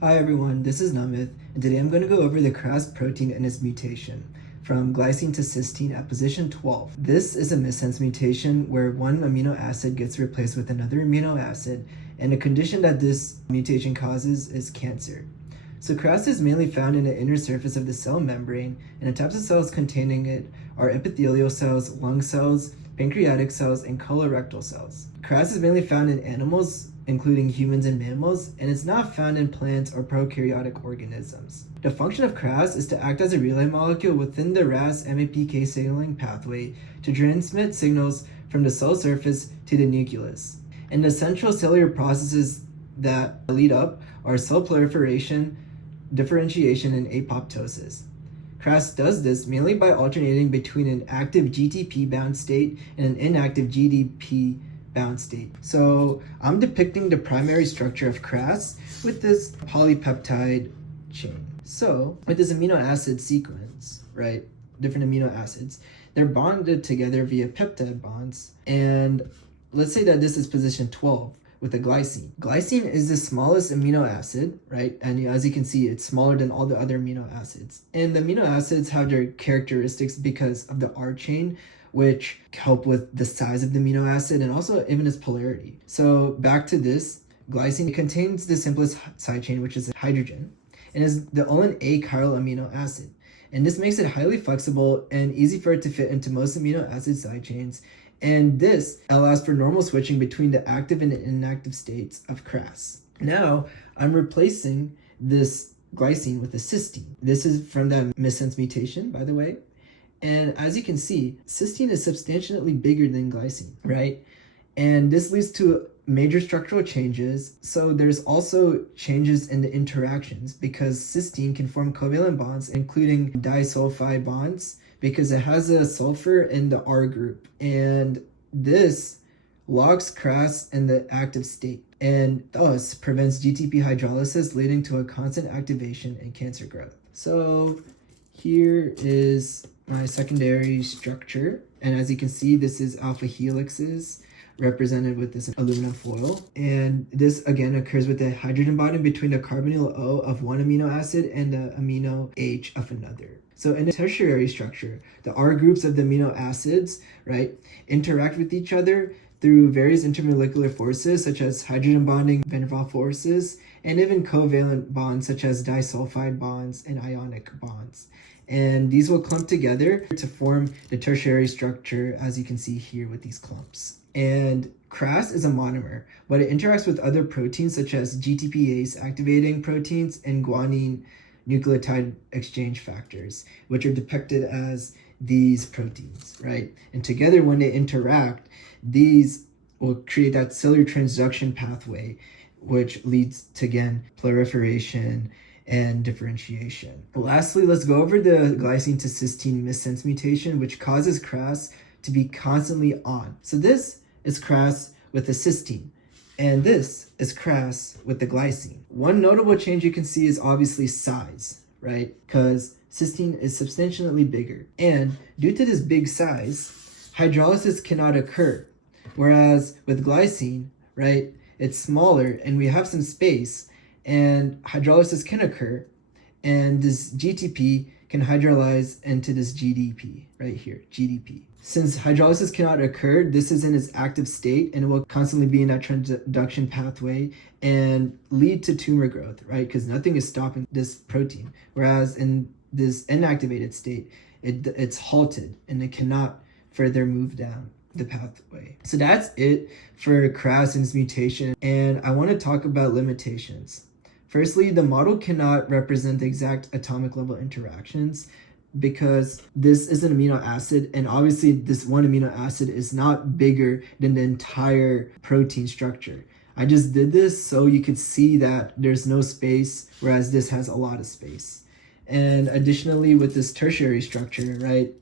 Hi everyone, this is Namith, and today I'm going to go over the Kras protein and its mutation, from glycine to cysteine at position 12. This is a missense mutation where one amino acid gets replaced with another amino acid, and the condition that this mutation causes is cancer. So Kras is mainly found in the inner surface of the cell membrane, and the types of cells containing it are epithelial cells, lung cells, pancreatic cells, and colorectal cells. Kras is mainly found in animals, including humans and mammals, and it's not found in plants or prokaryotic organisms. The function of Kras is to act as a relay molecule within the Ras-MAPK signaling pathway to transmit signals from the cell surface to the nucleus. And the central cellular processes that lead up are cell proliferation, differentiation, and apoptosis. Kras does this mainly by alternating between an active GTP-bound state and an inactive GDP bound state. So I'm depicting the primary structure of Kras with this polypeptide chain. So with this amino acid sequence, right, different amino acids, they're bonded together via peptide bonds. And let's say that this is position 12 with the glycine. Glycine is the smallest amino acid, right? And as you can see, it's smaller than all the other amino acids. And the amino acids have their characteristics because of the R chain, which help with the size of the amino acid and also even its polarity. So back to this, glycine contains the simplest side chain, which is hydrogen, and is the only achiral amino acid. And this makes it highly flexible and easy for it to fit into most amino acid side chains. And this allows for normal switching between the active and the inactive states of Kras. Now, I'm replacing this glycine with a cysteine. This is from the missense mutation, by the way. And as you can see, cysteine is substantially bigger than glycine, right? And this leads to major structural changes. So there's also changes in the interactions because cysteine can form covalent bonds, including disulfide bonds, because it has a sulfur in the R group. And this locks Kras in the active state and thus prevents GTP hydrolysis, leading to a constant activation and cancer growth. So here is my secondary structure. And as you can see, this is alpha helixes represented with this aluminum foil. And this again occurs with the hydrogen bonding between the carbonyl O of one amino acid and the amino H of another. So in the tertiary structure, the R groups of the amino acids, right, interact with each other through various intermolecular forces such as hydrogen bonding, van der Waals forces, and even covalent bonds such as disulfide bonds and ionic bonds. And these will clump together to form the tertiary structure, as you can see here with these clumps. And Kras is a monomer, but it interacts with other proteins such as GTPase activating proteins and guanine nucleotide exchange factors, which are depicted as these proteins, right? And together, when they interact, these will create that cellular transduction pathway, which leads to, again, proliferation and differentiation. Lastly, let's go over the glycine to cysteine missense mutation, which causes Kras to be constantly on. So this is Kras with the cysteine, and this is Kras with the glycine. One notable change you can see is obviously size, right? Because cysteine is substantially bigger. And due to this big size, hydrolysis cannot occur. Whereas with glycine, right, it's smaller and we have some space and hydrolysis can occur. And this GTP can hydrolyze into this GDP right here, GDP. Since hydrolysis cannot occur, this is in its active state and it will constantly be in that transduction pathway and lead to tumor growth, right? Because nothing is stopping this protein. Whereas in this inactivated state, it's halted and it cannot further move down the pathway. So that's it for Kras and its mutation. And I want to talk about limitations. Firstly, the model cannot represent the exact atomic level interactions because this is an amino acid, and obviously this one amino acid is not bigger than the entire protein structure. I just did this so you could see that there's no space, whereas this has a lot of space. And additionally, with this tertiary structure, right,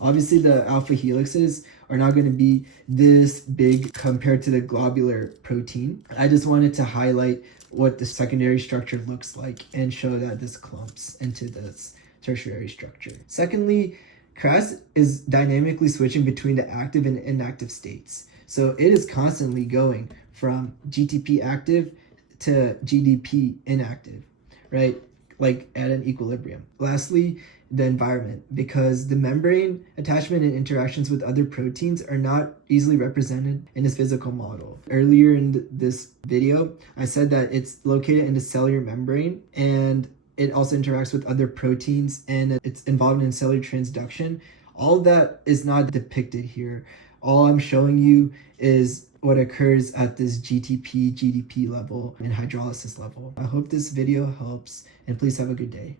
obviously the alpha helixes are not going to be this big compared to the globular protein. I just wanted to highlight what the secondary structure looks like and show that this clumps into this tertiary structure. Secondly, Kras is dynamically switching between the active and inactive states. So it is constantly going from GTP active to GDP inactive. right? Like at an equilibrium. Lastly, the environment, because the membrane attachment and interactions with other proteins are not easily represented in this physical model. Earlier in this video, I said that it's located in the cellular membrane and it also interacts with other proteins and it's involved in cellular transduction. All that is not depicted here. All I'm showing you is what occurs at this GTP, GDP level and hydrolysis level. I hope this video helps and please have a good day.